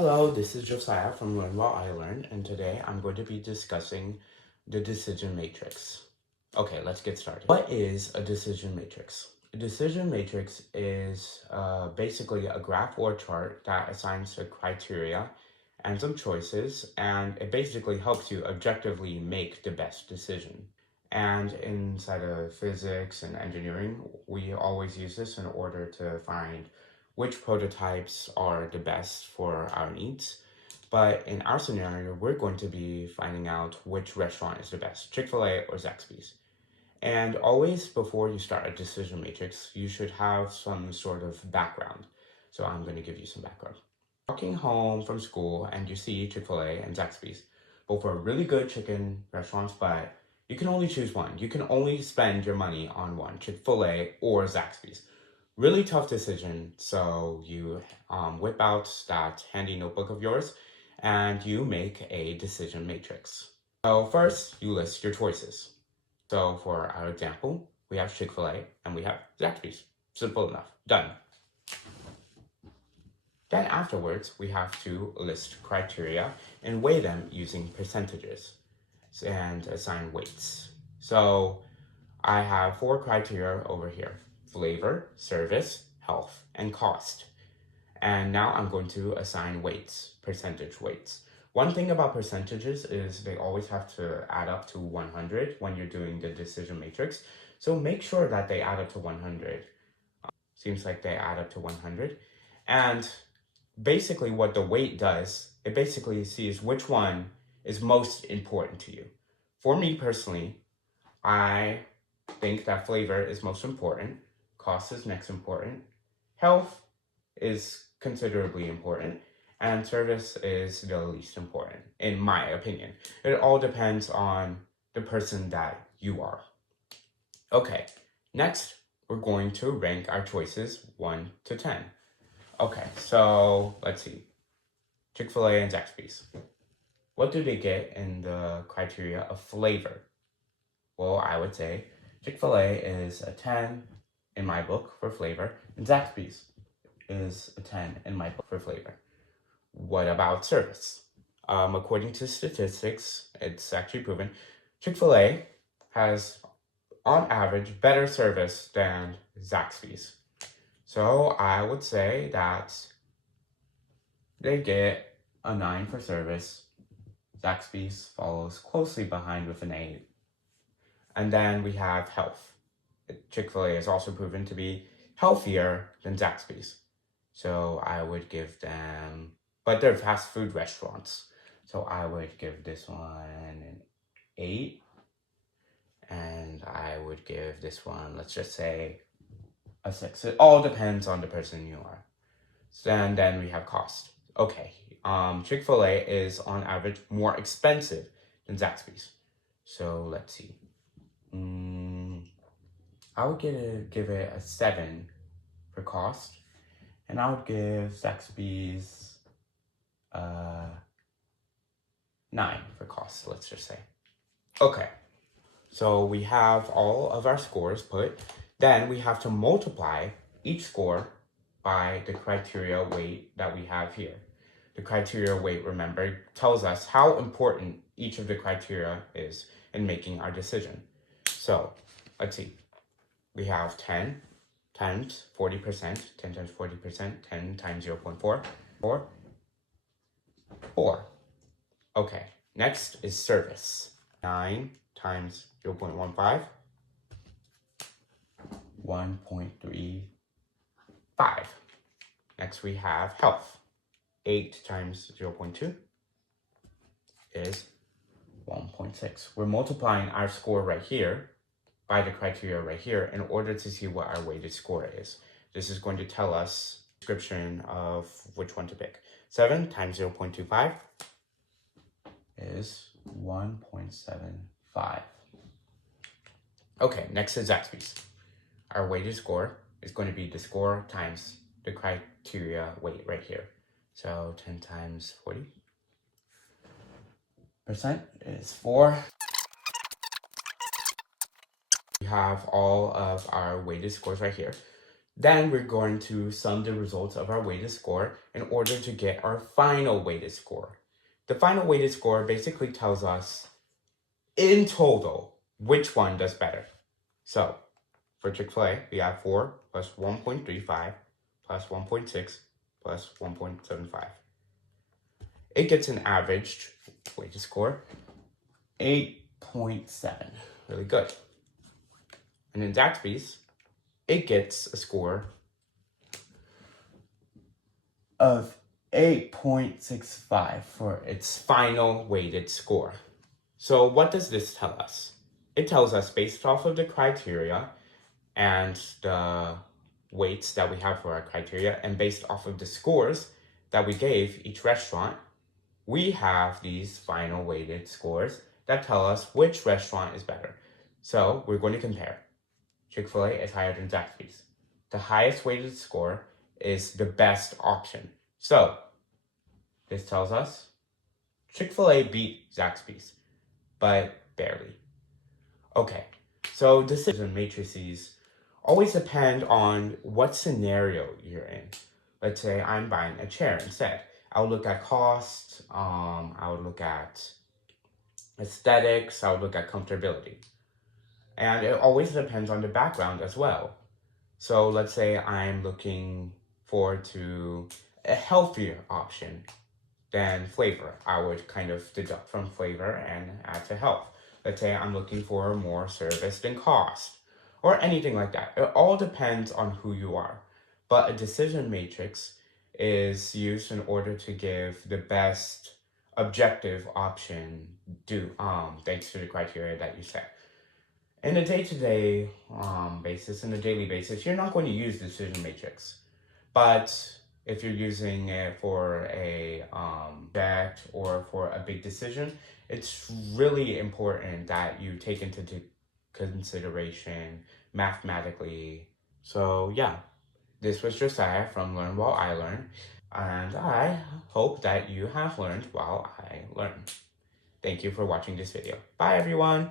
Hello, this is Josiah from Learn While I Learn, and today I'm going to be discussing the decision matrix. Okay, let's get started. What is a decision matrix? A decision matrix is basically a graph or chart that assigns a criteria and some choices, and it basically helps you objectively make the best decision. And inside of physics and engineering, we always use this in order to find which prototypes are the best for our needs. But in our scenario, we're going to be finding out which restaurant is the best, Chick-fil-A or Zaxby's. And always before you start a decision matrix, you should have some sort of background. So I'm going to give you some background. Walking home from school and you see Chick-fil-A and Zaxby's. Both are really good chicken restaurants, but you can only choose one. You can only spend your money on one, Chick-fil-A or Zaxby's. Really tough decision. So you whip out that handy notebook of yours and you make a decision matrix. So first, you list your choices. So for our example, we have Chick-fil-A and we have Zaxby's. Simple enough. Done. Then afterwards, we have to list criteria and weigh them using percentages and assign weights. So I have 4 criteria over here: flavor, service, health, and cost. And now I'm going to assign weights, percentage weights. One thing about percentages is they always have to add up to 100 when you're doing the decision matrix. So make sure that they add up to 100. Seems like they add up to 100. And basically what the weight does, it basically sees which one is most important to you. For me personally, I think that flavor is most important, cost is next important, health is considerably important, and service is the least important, in my opinion. It all depends on the person that you are. Okay, next we're going to rank our choices 1 to 10. Okay, so let's see. Chick-fil-A and Zaxby's. What do they get in the criteria of flavor? Well, I would say Chick-fil-A is a 10 in my book for flavor, and Zaxby's is a 10 in my book for flavor. What about service? According to statistics, it's actually proven Chick-fil-A has, on average, better service than Zaxby's. So I would say that they get a 9 for service. Zaxby's follows closely behind with an 8. And then we have health. Chick-fil-A is also proven to be healthier than Zaxby's. So I would give them, but they're fast food restaurants. So I would give this one an 8. And I would give this one, let's just say, a 6. It all depends on the person you are. And then we have cost. Okay, Chick-fil-A is on average more expensive than Zaxby's. So let's see. I would give it a 7 for cost. And I would give Zaxby's 9 for cost, let's just say. Okay, so we have all of our scores put. Then we have to multiply each score by the criteria weight that we have here. The criteria weight, remember, tells us how important each of the criteria is in making our decision. So let's see. We have 10 times 40%, 10 times 40%, 10 times 0.4, 4. Okay, next is service. 9 times 0.15, 1.35. Next we have health. 8 times 0.2 is 1.6. We're multiplying our score right here by the criteria right here in order to see what our weighted score is. This is going to tell us the description of which one to pick. 7 times 0.25 is 1.75. Okay, next is Zaxby's. Our weighted score is going to be the score times the criteria weight right here. So 10 times 40% is 4. We have all of our weighted scores right here. Then we're going to sum the results of our weighted score in order to get our final weighted score. The final weighted score basically tells us, in total, which one does better. So, for Chick-fil-A, we have 4 plus 1.35 plus 1.6 plus 1.75. It gets an averaged weighted score 8.7. Really good. And in Zaxby's, it gets a score of 8.65 for its final weighted score. So what does this tell us? It tells us, based off of the criteria and the weights that we have for our criteria, and based off of the scores that we gave each restaurant, we have these final weighted scores that tell us which restaurant is better. So we're going to compare. Chick-fil-A is higher than Zaxby's. The highest weighted score is the best option. So this tells us Chick-fil-A beat Zaxby's, but barely. Okay, so decision matrices always depend on what scenario you're in. Let's say I'm buying a chair instead. I would look at cost, I would look at aesthetics, I would look at comfortability. And it always depends on the background as well. So let's say I'm looking forward to a healthier option than flavor. I would kind of deduct from flavor and add to health. Let's say I'm looking for more service than cost, or anything like that. It all depends on who you are. But a decision matrix is used in order to give the best objective option thanks to the criteria that you set. In a day-to-day basis, in a daily basis, you're not going to use decision matrix. But if you're using it for a bet or for a big decision, it's really important that you take into consideration mathematically. So yeah, this was Josiah from Learn While I Learn, and I hope that you have learned while I learn. Thank you for watching this video. Bye everyone!